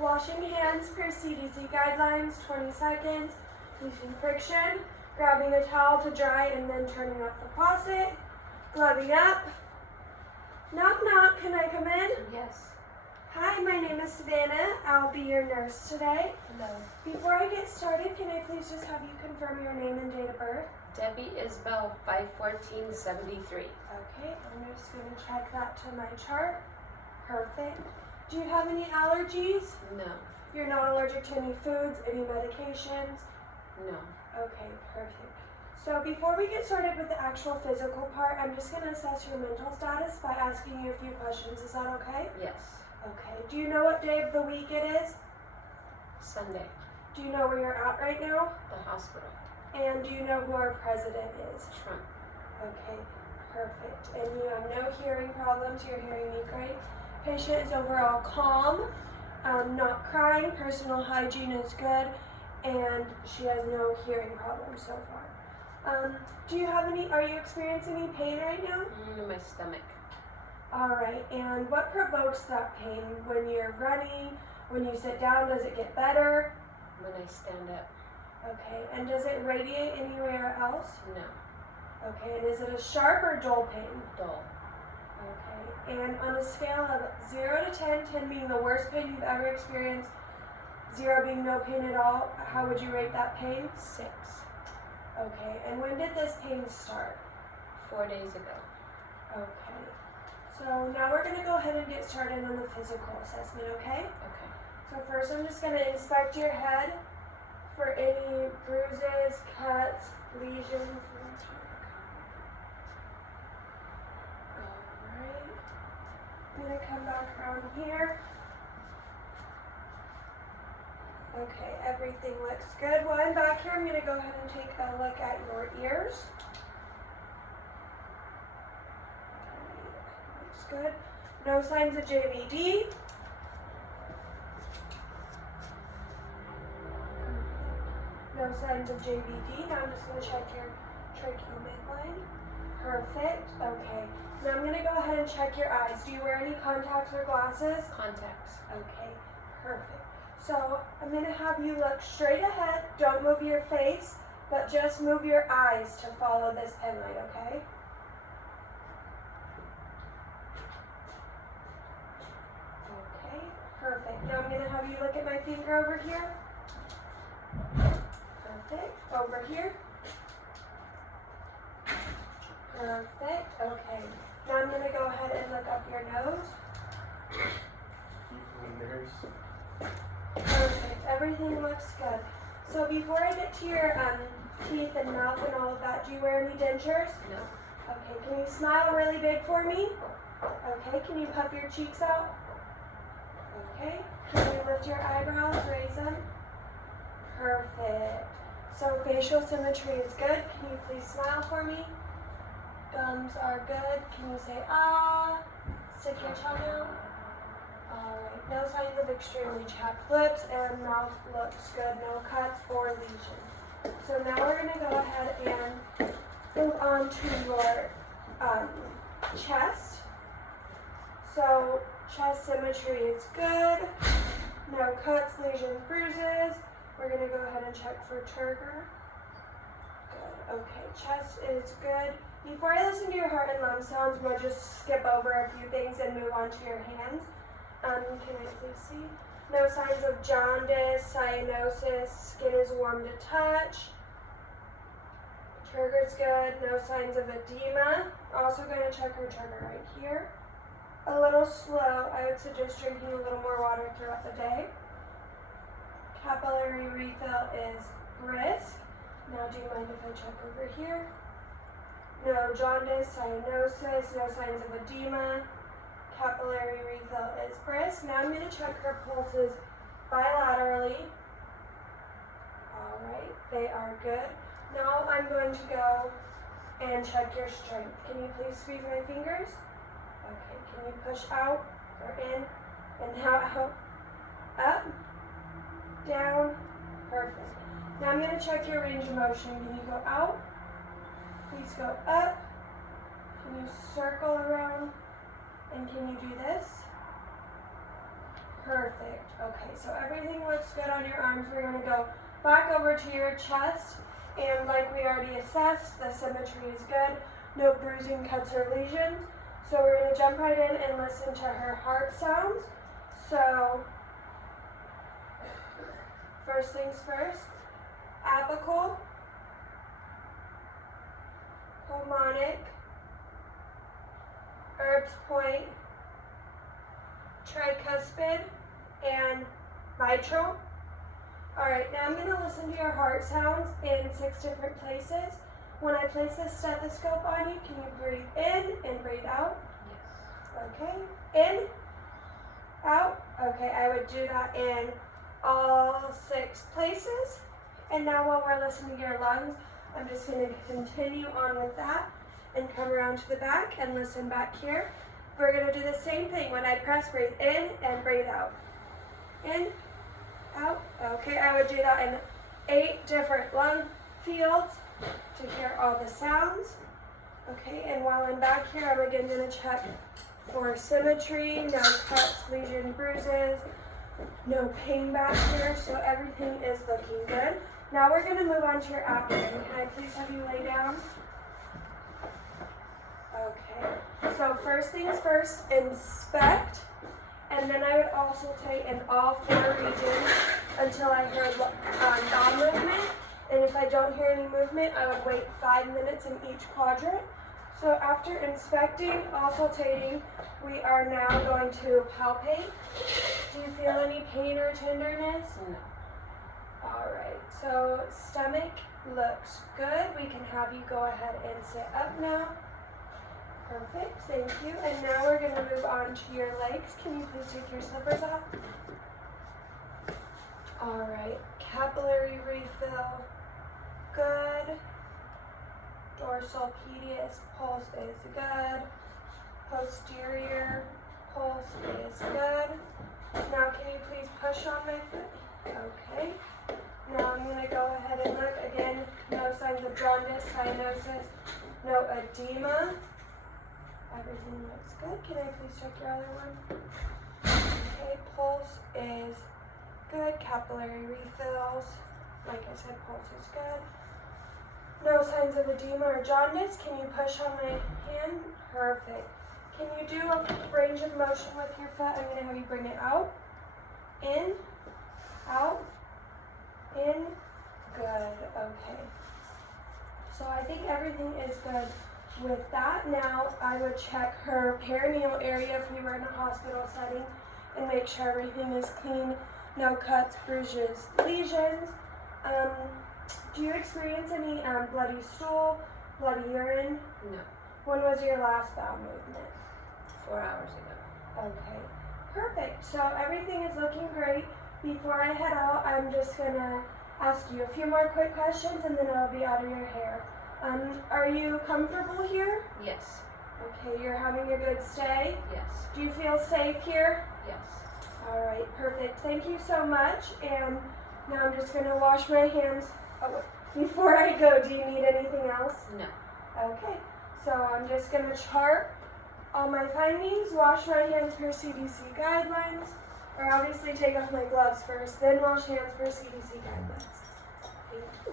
Washing hands per CDC guidelines, 20 seconds. Using friction. Grabbing a towel to dry and then turning off the faucet. Gloving up. Knock knock, can I come in? Yes. Hi, my name is Savannah. I'll be your nurse today. Hello. Before I get started, can I please just have you confirm your name and date of birth? Debbie Isbell, 5/14/73. Okay, I'm just going to check that to my chart. Perfect. Do you have any allergies? No. You're not allergic to any foods, any medications? No. Okay, perfect. So before we get started with the actual physical part, I'm just going to assess your mental status by asking you a few questions. Is that okay? Yes. Okay. Do you know what day of the week it is? Sunday. Do you know where you're at right now? The hospital. And do you know who our president is? Trump. Okay, perfect. And you have no hearing problems. You're hearing me great. Patient is overall calm, not crying. Personal hygiene is good, and she has no hearing problems so far. Do you have any? Are you experiencing any pain right now? In my stomach. All right. And what provokes that pain? When you're running, when you sit down, does it get better? When I stand up. Okay. And does it radiate anywhere else? No. Okay. And is it a sharp or dull pain? Dull. Okay. And on a scale of 0 to 10, 10 being the worst pain you've ever experienced, 0 being no pain at all, how would you rate that pain? 6. Okay. And when did this pain start? 4 days ago. Okay. So now we're going to go ahead and get started on the physical assessment, okay? Okay. So first I'm just going to inspect your head for any bruises, cuts, lesions. Alright. I'm going to come back around here. Okay, everything looks good. While I'm back here, I'm going to go ahead and take a look at your ears. Looks good. No signs of JVD. No signs of JVD. Now I'm just going to check your tracheal midline. Perfect. Okay. Now I'm going to go ahead and check your eyes. Do you wear any contacts or glasses? Contacts. Okay. Perfect. So I'm going to have you look straight ahead. Don't move your face, but just move your eyes to follow this pen light, okay? Okay. Perfect. Now I'm going to have you look at my finger over here. Perfect. Over here. Perfect. Okay. Now I'm going to go ahead and look up your nose. Perfect. Everything looks good. So before I get to your teeth and mouth and all of that, do you wear any dentures? No. Okay. Can you smile really big for me? Okay. Can you puff your cheeks out? Okay. Can you lift your eyebrows, raise them? Perfect. So facial symmetry is good. Can you please smile for me? Gums are good. Can you say ah? Stick your tongue out. Alright. No signs of extremely chapped lips, and mouth looks good. No cuts or lesions. So now we're going to go ahead and move on to your chest. So chest symmetry is good. No cuts, lesions, bruises. We're going to go ahead and check for turgor. Good. Okay, chest is good. Before I listen to your heart and lung sounds, we'll just skip over a few things and move on to your hands. Can I please see? No signs of jaundice, cyanosis, skin is warm to touch. Turgor's good. No signs of edema. Also going to check her turgor right here. A little slow. I would suggest drinking a little more water throughout the day. Capillary refill is brisk. Now do you mind if I check over here? No jaundice, cyanosis, no signs of edema. Capillary refill is brisk. Now I'm going to check her pulses bilaterally. Alright, they are good. Now I'm going to go and check your strength. Can you please squeeze my fingers? Okay, can you push out or in and out, up, down? Perfect. Now I'm going to check your range of motion. Can you go out? Please go up. Can you circle around? And can you do this? Perfect. Okay, so everything looks good on your arms. We're gonna go back over to your chest, and like we already assessed, the symmetry is good. No bruising, cuts, or lesions. So we're gonna jump right in and listen to her heart sounds. So, first things first, apical, pulmonic, Erb's point, tricuspid, and mitral. Alright, now I'm going to listen to your heart sounds in 6 different places. When I place this stethoscope on you, can you breathe in and breathe out? Yes. Okay. In, out. Okay, I would do that in all 6 places. And now while we're listening to your lungs, I'm just going to continue on with that and come around to the back and listen back here. We're going to do the same thing. When I press, breathe in and breathe out. In, out. Okay, I would do that in 8 different lung fields to hear all the sounds. Okay, and while I'm back here, I'm again going to check for symmetry, no cuts, lesion, bruises, no pain back here, so everything is looking good. Now we're going to move on to your abdomen. Can I please have you lay down? Okay, so first things first, inspect, and then I would also take in all 4 regions until I heard non-movement, and if I don't hear any movement, I would wait 5 minutes in each quadrant. So after inspecting, auscultating, we are now going to palpate. Do you feel any pain or tenderness? No. Alright, so stomach looks good. We can have you go ahead and sit up now. Perfect, thank you. And now we're going to move on to your legs. Can you please take your slippers off? Alright, capillary refill, good. Dorsal pedius pulse is good. Posterior pulse is good. Now can you please push on my foot? Okay. Now I'm going to go ahead and look again. No signs of jaundice, cyanosis, no edema. Everything looks good. Can I please check your other one? Okay, pulse is good. Capillary refills. Like I said, pulse is good. No signs of edema or jaundice. Can you push on my hand? Perfect. Can you do a range of motion with your foot? I'm going to have you bring it out. In, out, in, good. Okay. So I think everything is good with that. Now I would check her perineal area if we were in a hospital setting and make sure everything is clean. No cuts, bruises, lesions. Do you experience any bloody stool, bloody urine? No. When was your last bowel movement? 4 hours ago. Okay, perfect. So everything is looking great. Before I head out, I'm just gonna ask you a few more quick questions and then I'll be out of your hair. Are you comfortable here? Yes. Okay, you're having a good stay? Yes. Do you feel safe here? Yes. All right, perfect. Thank you so much. And now I'm just gonna wash my hands. Oh, before I go, do you need anything else? No. Okay, so I'm just gonna chart all my findings, wash my hands per CDC guidelines, or obviously take off my gloves first, then wash hands per CDC guidelines. Thank you.